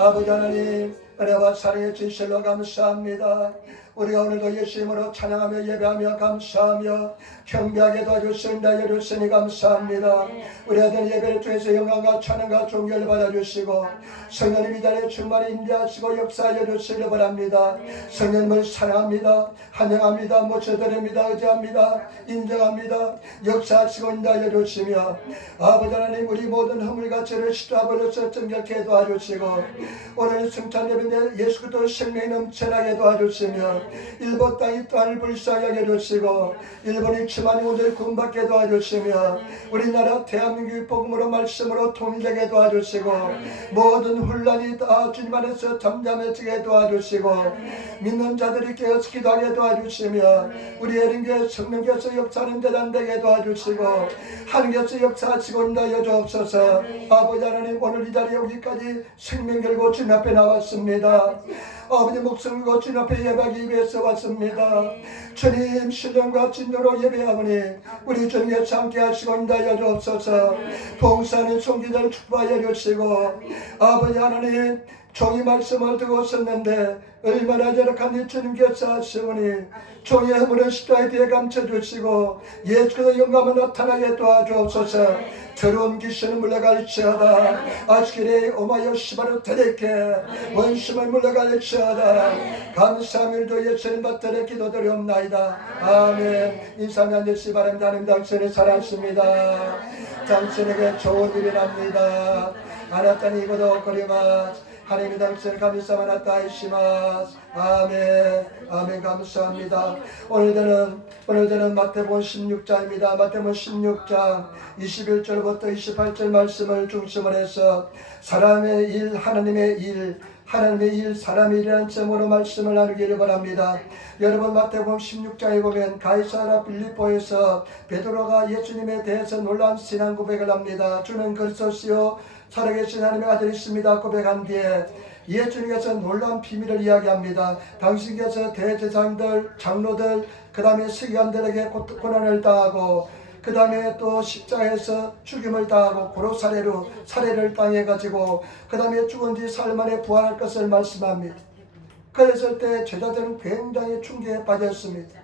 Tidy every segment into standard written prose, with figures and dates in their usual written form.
아버지 하나님, 은혜와 사랑의 진실로 감사합니다. 우리가 오늘도 예수님으로 찬양하며 예배하며 감사하며 경배하게 도와주신다 여주시니 감사합니다. 우리 아들 예배를 통해서 영광과 찬양과 존귀를 받아주시고 성령님 이 자리에 충만히 임재하시고 역사하여 주시길 바랍니다. 성령님을 사랑합니다. 환영합니다. 모셔드립니다. 의지합니다. 인정합니다. 역사하시고 인도하여 주시며 아버지 하나님 우리 모든 허물과 죄를 씻어버려서 정결케 도와주시고 오늘 승찬 예배인데 예수 그리스도 생명이 넘쳐나게 도와주시며 일본 땅이 땅을 불쌍하게 해주시고 일본이 치만이 온전히 구원받게 도와주시며 우리나라 대한민국의 복음으로 말씀으로 통일되게 도와주시고 모든 혼란이 다 주님 안에서 잠잠해지게 도와주시고 믿는 자들이 깨어서 기도하게 도와주시며 우리 예린교회 성령께서 역사하는 재단 되게 도와주시고 하나님께서 역사하시고 인도하여 주옵소서. 아버지 하나님 오늘 이 자리에 여기까지 생명 걸고 주님 앞에 나왔습니다. 아버지 목숨 걸고 주님 앞에 예배하기 위해서 왔습니다. 주님 신령과 진노로 예배하오니 우리 주님께서 함께 하시고 인도하여 주옵소서. 봉사하는 성기들 축복하여 주시고 아버지 하나님 종이 말씀을 듣고 있었는데 얼마나 저력한 주님께서 하시오니 종의 허물은 십자가에 뒤에 감춰주시고 예수 그리스도의 영광을 나타나게 도와주옵소서. 더러운 귀신은 물러갈지어다. 아스키레 오마여 시바로 데레게 원심을 물러갈지어다. 감사함을도 예수님 받들어 기도드리옵나이다. 아멘. 인사하며 앉으시기 바랍니다. 하나님 당신을 사랑하십니다. 당신에게 좋은 일이 납니다. 아나타니 이고도 거리마스 하나님이 당신을 감사하나다 하시마스. 아멘. 아멘. 감사합니다. 오늘들은 마태복음 16장입니다. 마태복음 16장 21절부터 28절 말씀을 중심으로 해서 사람의 일, 하나님의 일, 사람의 일이라는 제목으로 말씀을 나누기를 바랍니다. 여러분 마태복음 16장에 보면 가이사랴 빌립보에서 베드로가 예수님에 대해서 놀라운 신앙 고백을 합니다. 주는 그리스도시요 살아계신 하나님의 아들이십니다 고백한 뒤에 예수님께서 놀라운 비밀을 이야기합니다. 당신께서 대제사장들, 장로들, 그 다음에 서기관들에게 고난을 당하고 그 다음에 또 십자가에서 죽임을 당하고 고로 살해를 당해가지고 그 다음에 죽은 뒤 사흘 만에 부활할 것을 말씀합니다. 그랬을 때 제자들은 굉장히 충격에 빠졌습니다.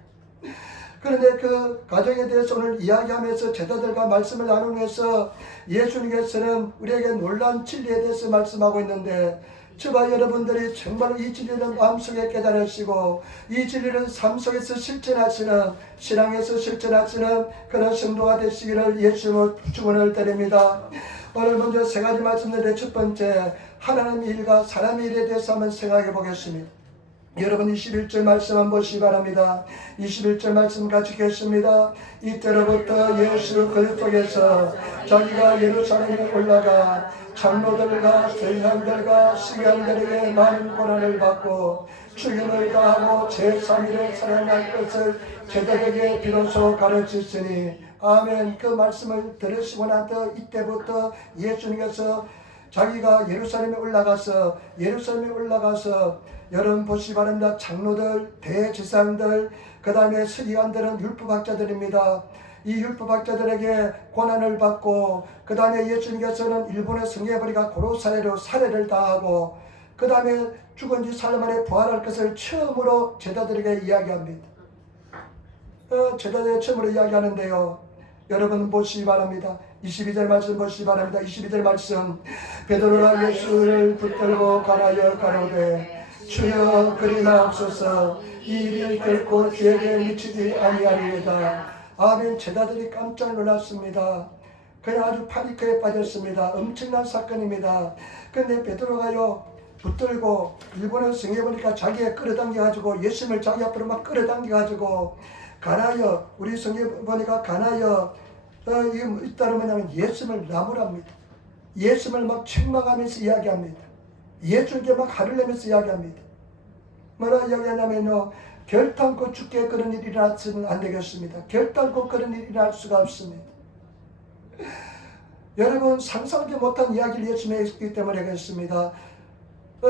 그런데 그 과정에 대해서 오늘 이야기하면서 제자들과 말씀을 나누면서 예수님께서는 우리에게 놀라운 진리에 대해서 말씀하고 있는데 저와 여러분들이 정말 이 진리를 마음속에 깨달으시고 이 진리를 삶 속에서 실천하시는 신앙에서 실천하시는 그런 성도가 되시기를 예수님을 축원을 드립니다. 오늘 먼저 세 가지 말씀드릴 첫 번째 하나님의 일과 사람의 일에 대해서 한번 생각해 보겠습니다. 여러분 21절 말씀 한번 보시기 바랍니다. 21절 말씀 같이 읽겠습니다. 이때로부터 예수 그리스도께서 자기가 예루살렘에 올라가 장로들과 서기관들과 서기관들에게 많은 고난을 받고 죽임을 당하고 제3일에 살아날 것을 제자들에게 비로소 가르치시니 아멘. 그 말씀을 들으시고 나서 이때부터 예수님께서 자기가 예루살렘에 올라가서 여러분 보시기 바랍니다. 장로들, 대제사장들, 그 다음에 서기관들은 율법학자들입니다. 이 율법학자들에게 고난을 받고 그 다음에 예수님께서는 일본의 성례버리가 고로 살해를 당하고 그 다음에 죽은 지 사흘 만에 부활할 것을 처음으로 제자들에게 이야기합니다. 제자들에게 처음으로 이야기하는데요. 여러분 보시기 바랍니다. 22절 말씀 보시기 바랍니다. 22절 말씀 베드로가 예수를 붙들고 가라여 가로되 주여 그리나옵소서 이 일이 결코 죄에 미치지 아니하리이다. 아멘. 제자들이 깜짝 놀랐습니다. 그냥 아주 파니크에 빠졌습니다. 엄청난 사건입니다. 근데 베드로가요 붙들고 일본에 성해보니까 자기가 끌어당겨가지고 예수님을 자기 앞으로 막 끌어당겨가지고 가나여 우리 성해보니까 가나여 이게 잇따르면 뭐냐면 예수님을 나무랍니다. 예수님을 막 책망하면서 이야기합니다. 예수님께 막 화를 내면서 이야기합니다. 뭐라 이야기하냐면요 결단코 죽게 그런 일이 일어나서는 안 되겠습니다. 결단코 그런 일이 일어날 수가 없습니다. 여러분 상상하지 못한 이야기를 예수님이 했기 때문에 그렇습니다.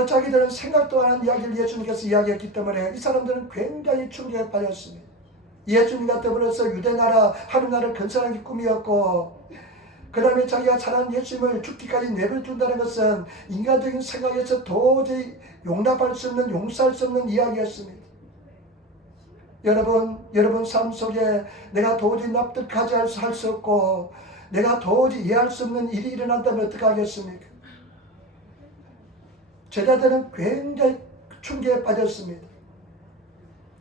자기들은 생각도 안 한 이야기를 예수님께서 이야기했기 때문에 이 사람들은 굉장히 충격에 빠졌습니다. 예수님과 더불어서 유대나라 하늘나라를 건설하는 게 꿈이었고 그 다음에 자기가 사랑하는 예수님을 죽기까지 내버려둔다는 것은 인간적인 생각에서 도저히 용납할 수 없는, 용서할 수 없는 이야기였습니다. 여러분 삶 속에 내가 도저히 납득하지 할 수 없고 내가 도저히 이해할 수 없는 일이 일어난다면 어떡하겠습니까? 제자들은 굉장히 충격에 빠졌습니다.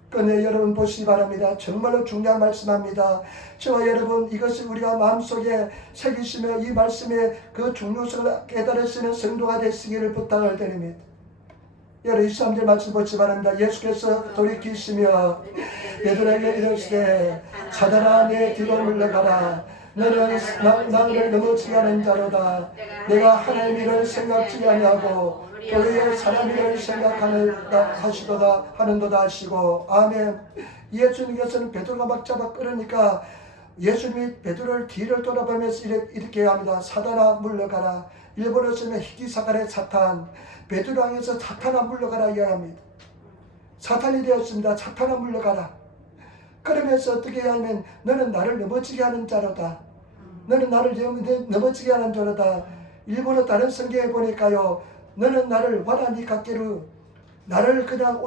그런데 여러분 보시기 바랍니다. 정말로 중요한 말씀합니다. 저와 여러분 이것을 우리가 마음속에 새기시며 이 말씀의 그 중요성을 깨달으시는 성도가 되시기를 부탁을 드립니다. 여러분 23절 말씀 보시기 바랍니다. 예수께서 돌이키시며 베드로에게 이르시되 사단아 내 뒤로 물러가라. 너는 나를 넘어지게 하는 자로다. 내가 하나님 일을 생각지 아니하고 교회의 사람 일을 생각하시도다 하는도다 하시고 아멘. 예수님께서는 베드로가 막 잡아 끌으니까 예수님이 베드로를 뒤를 돌아보면서 이렇게 합니다. 사단아 물러가라. 일본어 쓰면 히키사가레 사탄. 베드로 향해서 사탄아 물러가라 이야기합니다. 사탄이 되었습니다. 사탄아 물러가라. 그러면서 어떻게 하냐면 너는 나를 넘어지게 하는 자로다. 너는 나를 넘어지게 하는 자로다. 일본어 다른 성경에 보니까요. 너는 나를 와라니 갖기로 나를 그냥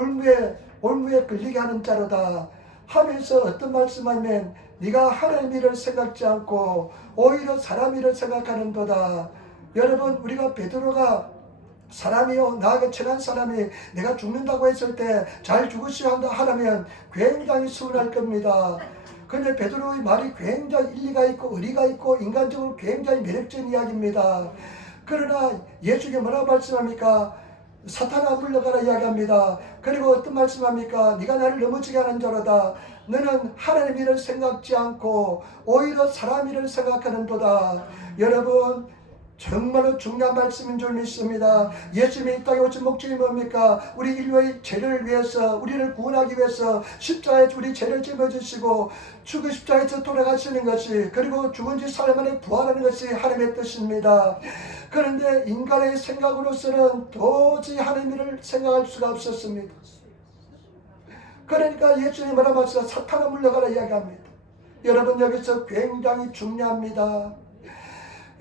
올무에 걸리게 하는 자로다 하면서 어떤 말씀하면 네가 하나님 일을 생각지 않고 오히려 사람 일을 생각하는 도다. 여러분 우리가 베드로가 사람이요 나에게 친한 사람이 내가 죽는다고 했을 때 잘 죽으셔야 한다 하라면 굉장히 서운할 겁니다. 근데 베드로의 말이 굉장히 일리가 있고 의리가 있고 인간적으로 굉장히 매력적인 이야기입니다. 그러나 예수님이 뭐라고 말씀합니까? 사탄아 물러가라 이야기합니다. 그리고 어떤 말씀합니까? 네가 나를 넘어지게 하는 자로다. 너는 하나님 일을 생각지 않고 오히려 사람 일을 생각하는 도다. 여러분 정말로 중요한 말씀인 줄 믿습니다. 예수님이 이 땅에 오신 목적이 뭡니까? 우리 인류의 죄를 위해서 우리를 구원하기 위해서 십자가에 우리 죄를 짊어지시고 죽은 십자가에서 돌아가시는 것이 그리고 죽은 지 사흘 만에 부활하는 것이 하나님의 뜻입니다. 그런데 인간의 생각으로서는 도저히 하나님 일을 생각할 수가 없었습니다. 그러니까 예수님이 뭐라고 하시죠? 사탄아 물러가라 이야기합니다. 여러분 여기서 굉장히 중요합니다.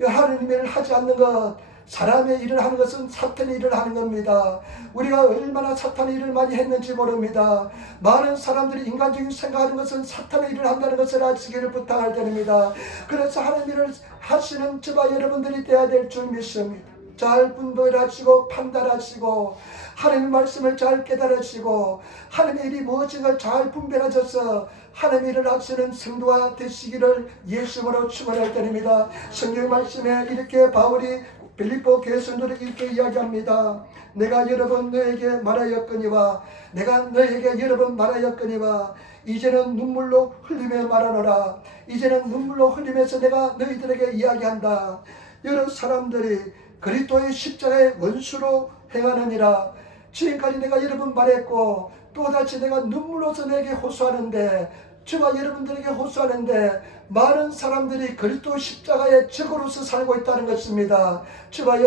하나님의 일을 하지 않는 것, 사람의 일을 하는 것은 사탄의 일을 하는 겁니다. 우리가 얼마나 사탄의 일을 많이 했는지 모릅니다. 많은 사람들이 인간적인 생각하는 것은 사탄의 일을 한다는 것을 아시기를 부탁을 드립니다. 그래서 하나님 일을 하시는 저와 여러분들이 되어야 될 줄 믿습니다. 잘 분별하시고 판단하시고 하나님의 말씀을 잘 깨달으시고 하나님의 일이 무엇인가 잘 분별하셔서 하나님의 일을 하시는 성도가 되시기를 예수님으로 축원을 드립니다. 성경 말씀에 이렇게 바울이 빌립보 교회 성도들에게 이렇게 이야기합니다. 내가 여러 번 너에게 말하였거니와 내가 너에게 여러 번 말하였거니와 이제는 눈물로 흘리며 말하노라. 이제는 눈물로 흘리면서 내가 너희들에게 이야기한다. 여러 사람들이 그리스도의 십자가의 원수로 행하느니라. 지금까지 내가 여러 번 말했고 또다시 내가 눈물로서 내게 호소하는데 저와 여러분들에게 호소하는데 많은 사람들이 그리스도 십자가의 적으로서 살고 있다는 것입니다. 저와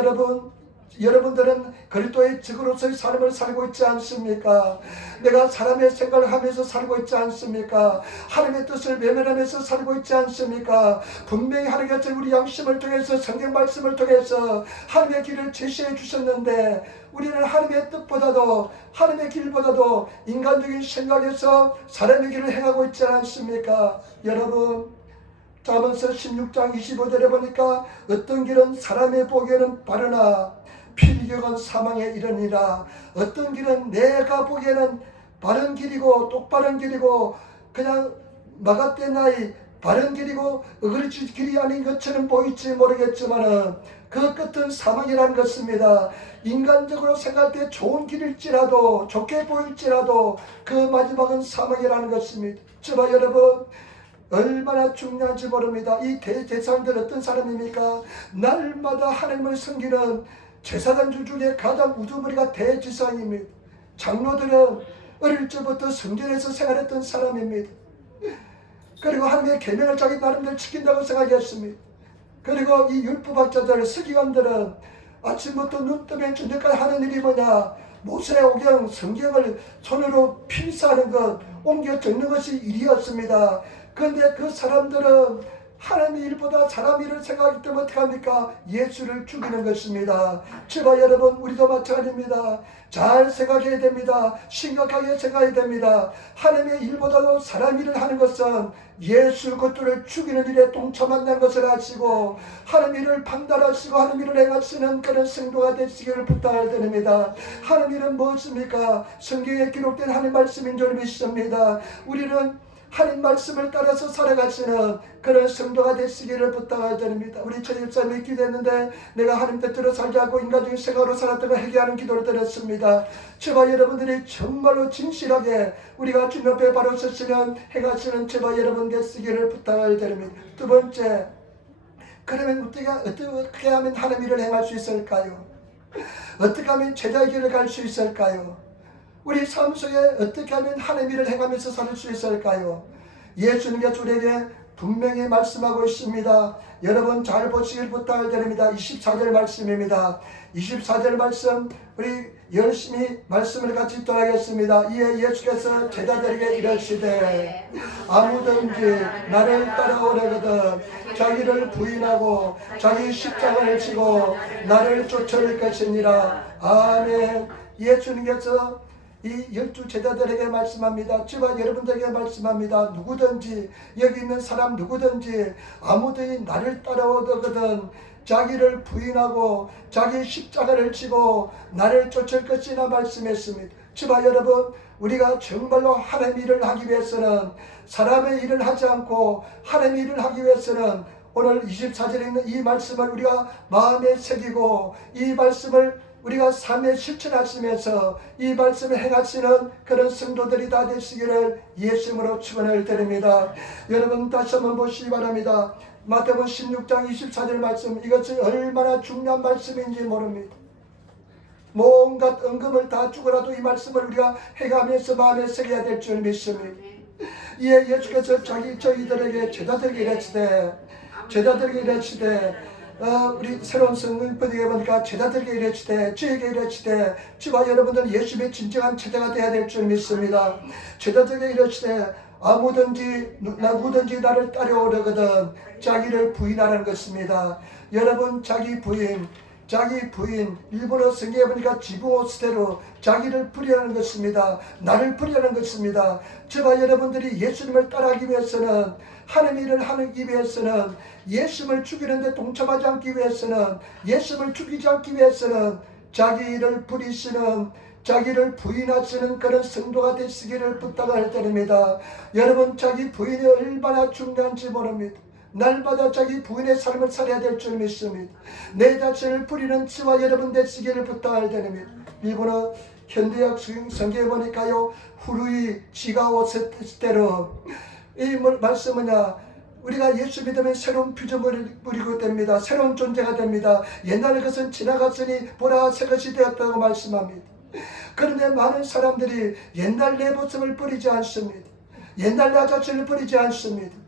여러분들은 그리스도의 적으로서의 삶을 살고 있지 않습니까? 내가 사람의 생각을 하면서 살고 있지 않습니까? 하나님의 뜻을 외면하면서 살고 있지 않습니까? 분명히 하나님께서 우리 양심을 통해서 성경 말씀을 통해서 하나님의 길을 제시해 주셨는데 우리는 하나님의 뜻보다도 하나님의 길보다도 인간적인 생각에서 사람의 길을 행하고 있지 않습니까? 여러분 잠언서 16장 25절에 보니까 어떤 길은 사람의 보기에는 바르나 필경은 사망에 이르니라. 어떤 길은 내가 보기에는 바른 길이고 똑바른 길이고 그냥 마가떼나이 바른 길이고 어그러진 길이 아닌 것처럼 보일지 모르겠지만은 그 끝은 사망이라는 것입니다. 인간적으로 생각할 때 좋은 길일지라도 좋게 보일지라도 그 마지막은 사망이라는 것입니다. 저와 여러분 얼마나 중요한지 모릅니다. 이 대제사장들 어떤 사람입니까? 날마다 하나님을 섬기는 제사장들 중에 가장 우두머리가 대제사장입니다. 장로들은 어릴 적부터 성전에서 생활했던 사람입니다. 그리고 하나님의 계명을 자기 나름대로 지킨다고 생각했습니다. 그리고 이 율법학자들, 서기관들은 아침부터 눈 뜨면 저녁까지 하는 일이 뭐냐? 모세오경 성경을 손으로 필사하는 것, 옮겨 적는 것이 일이었습니다. 그런데 그 사람들은 하나님의 일보다 사람 일을 생각하기 때문에 어떻게 합니까? 예수를 죽이는 것입니다. 제발 여러분, 우리도 마찬가지입니다. 잘 생각해야 됩니다. 심각하게 생각해야 됩니다. 하나님의 일보다도 사람 일을 하는 것은 예수 그리스도를 죽이는 일에 동참한다는 것을 아시고 하나님 일을 판단하시고 하나님 일을 행하시는 그런 성도가 되시기를 부탁을 드립니다. 하나님 일은 무엇입니까? 성경에 기록된 하나님 말씀인 줄 믿습니다. 우리는 하나님 말씀을 따라서 살아가시는 그런 성도가 되시기를 부탁을 드립니다. 우리 전일사님이 기도했는데 내가 하나님 뜻대로 살지 않고 인간적인 생각으로 살았다고 회개하는 기도를 드렸습니다. 제발 여러분들이 정말로 진실하게 우리가 주님 앞에 바로 서시는 행하시는 제발 여러분 되시기를 부탁을 드립니다. 두 번째, 그러면 어떻게 하면 하나님 일을 행할 수 있을까요? 어떻게 하면 제자의 길을 갈 수 있을까요? 우리 삶 속에 어떻게 하면 하나님 일을 행하면서 살 수 있을까요? 예수님께서 우리에게 분명히 말씀하고 있습니다. 여러분 잘 보시길 부탁을 드립니다. 24절 말씀입니다. 24절 말씀 우리 열심히 말씀을 같이 읽도록 하겠습니다. 이에 예수께서 제자들에게 이르시되 아무든지 나를 따라오려거든 자기를 부인하고 자기 십자가를 지고 나를 쫓아올 것이니라. 아멘. 예수님께서 이 12 제자들에게 말씀합니다. 제가 여러분들에게 말씀합니다. 누구든지 여기 있는 사람 누구든지 아무든지 나를 따라오거든 자기를 부인하고 자기 십자가를 지고 나를 쫓을 것이나 말씀했습니다. 제가 여러분 우리가 정말로 하나님의 일을 하기 위해서는 사람의 일을 하지 않고 하나님의 일을 하기 위해서는 오늘 24절에 있는 이 말씀을 우리가 마음에 새기고 이 말씀을 우리가 삶에 실천하시면서 이 말씀을 행하시는 그런 성도들이 다 되시기를 예수님으로 축원을 드립니다. 여러분 다시 한번 보시기 바랍니다. 마태복음 16장 24절 말씀, 이것이 얼마나 중요한 말씀인지 모릅니다. 온갖 은금을 다 주고라도 이 말씀을 우리가 해가면서 마음에 새겨야 될 줄 믿습니다. 이에 예수께서 저희들에게 제자들에게 이르시되 우리 새로운 성경번역에 보니까 제자들에게 이르시되 저에게 이르시되 저와 여러분들은 예수님의 진정한 제자가 되어야 될 줄 믿습니다. 제자들에게 이르시되 누구든지 나를 따라오려거든 자기를 부인하라는 것입니다. 여러분 자기 부인 일본어 성경에 보니까 지부오스테로 자기를 부리라는 것입니다. 나를 부리라는 것입니다. 저와 여러분들이 예수님을 따라가기 위해서는 하나님의 일을 하기 위해서는 예수님을 죽이는 데 동참하지 않기 위해서는 예수님을 죽이지 않기 위해서는 자기를 부리시는 자기를 부인하시는 그런 성도가 되시기를 부탁을 드립니다. 여러분 자기 부인이 얼마나 중요한지 모릅니다. 날마다 자기 부인의 삶을 살아야 될 줄 믿습니다. 내 자신을 부리는 저와 여러분 되시기를 부탁을 드립니다. 일본어 현대학 성경에 보니까요 후루이 지가오세테로 이 말씀은요 우리가 예수 믿으면 새로운 피조물이 됩니다. 새로운 존재가 됩니다. 옛날 것은 지나갔으니 보라 새 것이 되었다고 말씀합니다. 그런데 많은 사람들이 옛날 내 모습을 버리지 않습니다. 옛날 나 자신을 버리지 않습니다.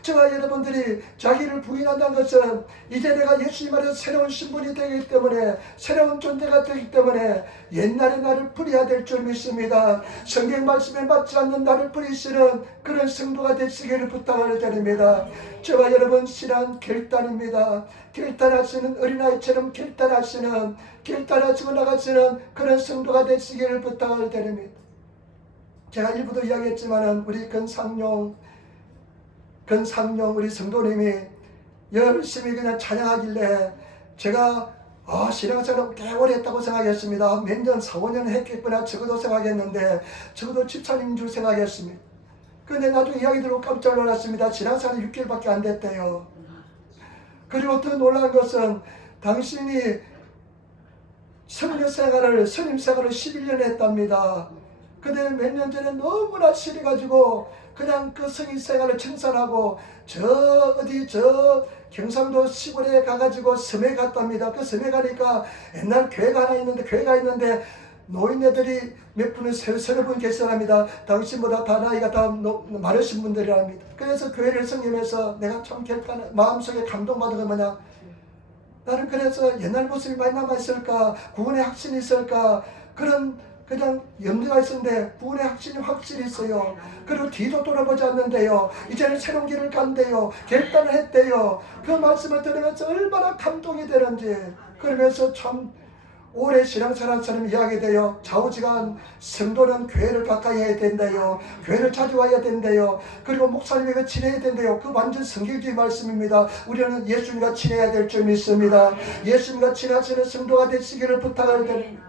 저와 여러분들이 자기를 부인한다는 것은 이제 내가 예수님 안에서 새로운 신분이 되기 때문에 새로운 존재가 되기 때문에 옛날의 나를 버려야 될 줄 믿습니다. 성경 말씀에 맞지 않는 나를 버리시는 그런 성도가 되시기를 부탁을 드립니다. 저와 여러분 신앙 결단입니다. 결단하시는 어린아이처럼 결단하시고 나가시는 그런 성도가 되시기를 부탁을 드립니다. 제가 일부도 이야기했지만은 우리 근상용 우리 성도님이 열심히 그냥 찬양하길래 제가 신앙생활을 꽤 오래 했다고 생각했습니다. 몇 년, 4, 5년 했겠구나 적어도 생각했는데 적어도 집사님인 줄 생각했습니다. 그런데 나중에 이야기 들고 깜짝 놀랐습니다. 신앙생활이 6개월밖에 안 됐대요. 그리고 더 놀란 것은 당신이 스님 생활을 11년 했답니다. 근데 몇 년 전에 너무나 싫어가지고 그냥 그 성인 생활을 청산하고 저 경상도 시골에 가가지고 섬에 갔답니다. 그 섬에 가니까 옛날 교회가 있는데 노인네들이 몇 분은 서너 분 계시랍니다. 당신보다 다 나이가 다 많으신 분들이랍니다. 그래서 교회를 섬기면서 내가 참 마음속에 감동받은 건 뭐냐, 나는 그래서 옛날 모습이 많이 남아있을까, 구원의 확신이 있을까, 그런 그냥 염려가 있었는데 구원의 확신이 확실히 있어요. 그리고 뒤도 돌아보지 않는데요. 이제는 새로운 길을 간대요. 결단을 했대요. 그 말씀을 들으면서 얼마나 감동이 되는지. 그러면서 참 오래 신앙생활한 사람이 이야기돼요. 좌우지간 성도는 교회를 가까이 해야 된대요. 교회를 자주 와야 된대요. 그리고 목사님에게 친해야 된대요. 그 완전 성경주의 말씀입니다. 우리는 예수님과 친해야 될 줄 믿습니다. 예수님과 친하시는 성도가 되시기를 부탁을 드립니다.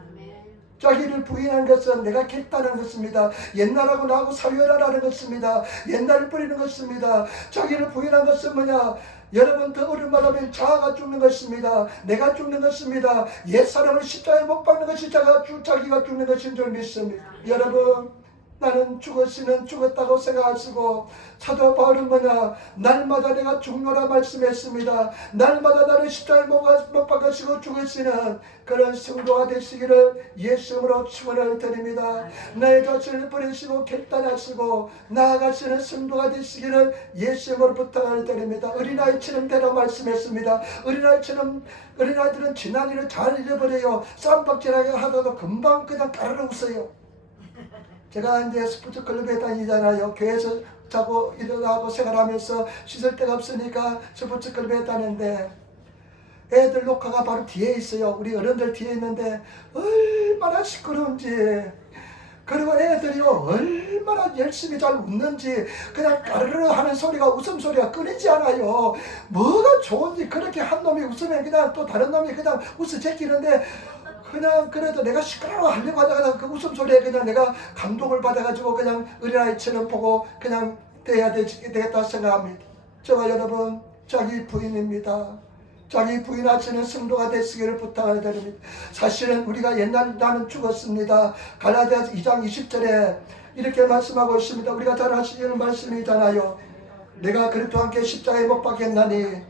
자기를 부인하는 것은 내가 결단한 것입니다. 옛날하고 나하고 사유하라는 것입니다. 옛날을 버리는 것입니다. 자기를 부인한 것은 뭐냐? 여러분 더 어려운 말하면 자아가 죽는 것입니다. 내가 죽는 것입니다. 옛사람을 십자가에 못 박는 것이 자기가 죽는 것인 줄 믿습니다. 여러분 나는 죽었으면 죽었다고 생각하시고 사도 바울은 뭐냐? 날마다 내가 죽노라 말씀했습니다. 날마다 나를 십자가에 못 박으시고 죽으시는 그런 성도가 되시기를 예수님으로 축원을 드립니다. 나의 자신을 버리시고 결단하시고 나아가시는 성도가 되시기를 예수님으로 부탁을 드립니다. 어린아이처럼 되라 말씀했습니다. 어린아이들은 지난 일을 잘 잊어버려요. 쌈박질하게 하다가 금방 그냥 까르르 웃어요. 제가 이제 스포츠 클럽에 다니잖아요. 교회에서 자고 일어나고 생활하면서 씻을 데가 없으니까 스포츠 클럽에 다니는데 애들 녹화가 바로 뒤에 있어요. 우리 어른들 뒤에 있는데 얼마나 시끄러운지, 그리고 애들이요 얼마나 열심히 잘 웃는지, 그냥 까르르 하는 소리가 웃음소리가 끊이지 않아요. 뭐가 좋은지. 그렇게 한 놈이 웃으면 그냥 또 다른 놈이 그냥 웃어 제끼는데, 그냥 그래도 내가 시끄러워 하려고 하다가 그 웃음소리에 그냥 내가 감동을 받아가지고 그냥 어린아이처럼 보고 그냥 돼야 되겠다 생각합니다. 저와 여러분 자기 부인입니다. 자기 부인하시는 성도가 되시기를 부탁을 드립니다. 사실은 우리가 옛날 나는 죽었습니다. 갈라디아서 2장 20절에 이렇게 말씀하고 있습니다. 우리가 잘 아시는 말씀이잖아요. 내가 그리스도와 함께 십자가에 못 박혔나니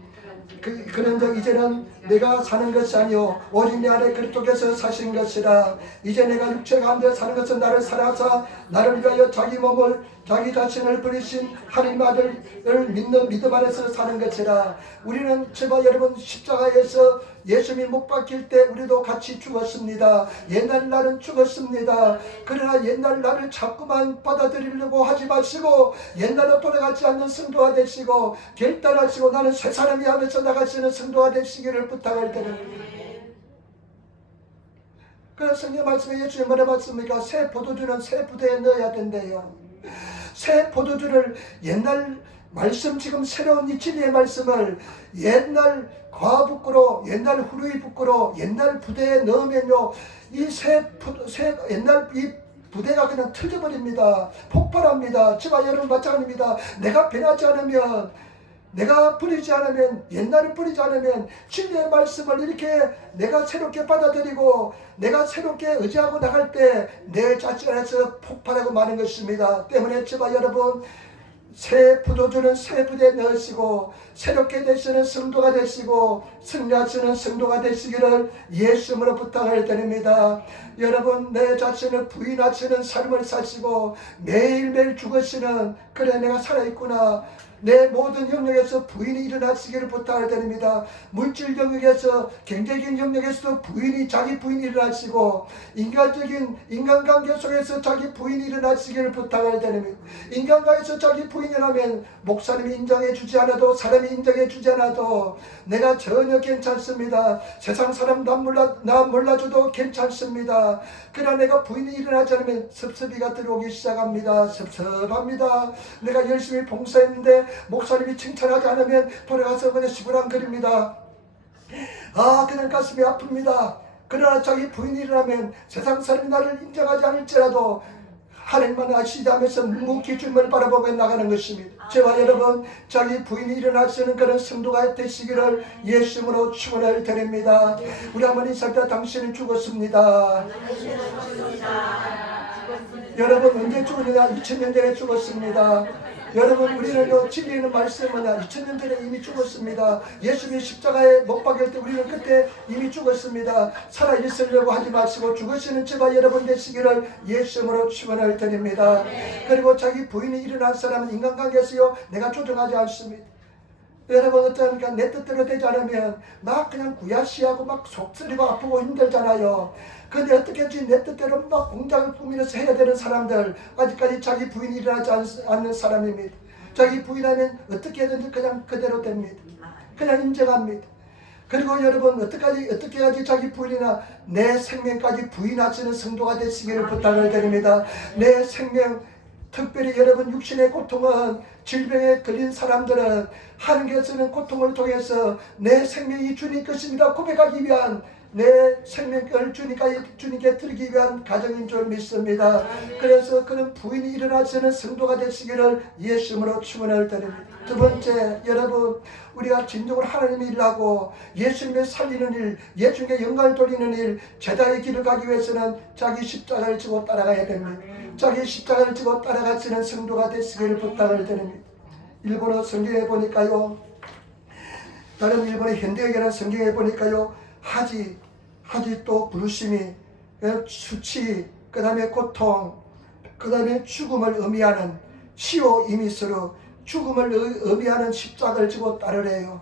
그런즉 이제는 내가 사는 것이 아니요 오직 내 안에 그리스도께서 사신 것이라. 이제 내가 육체 가운데 사는 것은 나를 살아서 나를 위하여 자기 몸을 자기 자신을 버리신 하나님 아들을 믿는 믿음 안에서 사는 것이라. 우리는 저와 여러분 십자가에서 예수님이 못 박힐 때 우리도 같이 죽었습니다. 옛날 나는 죽었습니다. 그러나 옛날 나를 자꾸만 받아들이려고 하지 마시고 옛날로 돌아가지 않는 성도가 되시고 결단하시고 나는 새 사람이 하면서 나가시는 성도가 되시기를 부탁을 드립니다. 그래서 성경 말씀에 예수님 뭐라 말씀입니까? 새 포도주는 새 부대에 넣어야 된대요. 새 포도주를 옛날 말씀, 지금 새로운 이 진리의 말씀을 옛날 과부끄로 옛날 후루이 부끄로 옛날 부대에 넣으면요 이 옛날 이 부대가 그냥 터져버립니다. 폭발합니다. 저와 여러분 마찬가지입니다. 내가 변하지 않으면, 내가 버리지 않으면, 옛날을 버리지 않으면 진리의 말씀을 이렇게 내가 새롭게 받아들이고 내가 새롭게 의지하고 나갈 때 내 자신 안에서 폭발하고 마는 것입니다. 때문에 저와 여러분 새 포도주는 새 부대에 넣으시고 새롭게 되시는 성도가 되시고 승리하시는 성도가 되시기를 예수님으로 부탁을 드립니다. 여러분 내 자신을 부인하시는 삶을 사시고 매일매일 죽으시는, 그래 내가 살아있구나, 내 모든 영역에서 부인이 일어나시기를 부탁을 드립니다. 물질 영역에서, 경제적인 영역에서도 자기 부인이 일어나시고 인간적인 인간관계 속에서 자기 부인이 일어나시기를 부탁을 드립니다. 인간관계에서 자기 부인이 일어나면 목사님이 인정해 주지 않아도, 사람이 인정해 주지 않아도 내가 전혀 괜찮습니다. 세상 사람 나 몰라줘도 괜찮습니다. 그러나 내가 부인이 일어나지 않으면 섭섭이가 들어오기 시작합니다. 섭섭합니다. 내가 열심히 봉사했는데 목사님이 칭찬하지 않으면 돌아가서 그냥 시부랑거립니다. 그냥 가슴이 아픕니다. 그러나 자기 부인이 일어나면 세상 사람이 나를 인정하지 않을지라도 하나님만 아시지 하면서 묵묵히 주님을 바라보고 나가는 것입니다. 저와 여러분 자기 부인이 일어나시는 그런 성도가 되시기를 예수님으로 축원을 드립니다. 우리 한번 인사할 때 당신은 죽었습니다. 여러분 언제 죽었느냐? 2000년 전에 죽었습니다. 여러분 우리는 진리는 말씀은 2000년 전에 이미 죽었습니다. 예수님이 십자가에 못 박힐 때 우리는 그때 이미 죽었습니다. 살아있으려고 하지 마시고 죽으시는 저와 여러분 되시기를 예수님으로 축원을 드립니다. 그리고 자기 부인이 일어난 사람은 인간관계에서요 내가 조정하지 않습니다. 여러분 어쩌니까 내 뜻대로 되지 않으면 막 그냥 구야시하고 막 속쓰리고 아프고 힘들잖아요. 근데 어떻게 하지? 내 뜻대로 막 공장을 꾸미면서 해야 되는 사람들, 아직까지 자기 부인이 일어나지 않는 사람입니다. 자기 부인하면 어떻게든지 그냥 그대로 됩니다. 그냥 인정합니다. 그리고 여러분 어떻게 하지? 자기 부인이나 내 생명까지 부인하시는 성도가 되시기를 부탁을 드립니다. 내 생명, 특별히 여러분 육신의 고통은, 질병에 걸린 사람들은 하나님께서는 고통을 통해서 내 생명이 주님 것입니다 고백하기 위한, 내 생명을 주님께 드리기 위한 가정인 줄 믿습니다. 그래서 그런 부인이 일어나시는 성도가 되시기를 예수님으로 축원을 드립니다. 두 번째, 여러분 우리가 진정으로 하나님의 일을 하고 예수님의 살리는 일, 예수님께 영광을 돌리는 일, 제자의 길을 가기 위해서는 자기 십자가를 지고 따라가야 됩니다. 자기 십자가를 지고 따라가시는 성도가 되시기를 부탁을 드립니다. 일본어 성경에 보니까요, 다른 일본의 현대에게는 성경에 보니까요, 하지 또 불심이, 수치, 그 다음에 고통, 그 다음에 죽음을 의미하는 시오 이미스로 죽음을 의미하는 십자가를 지고 따르래요.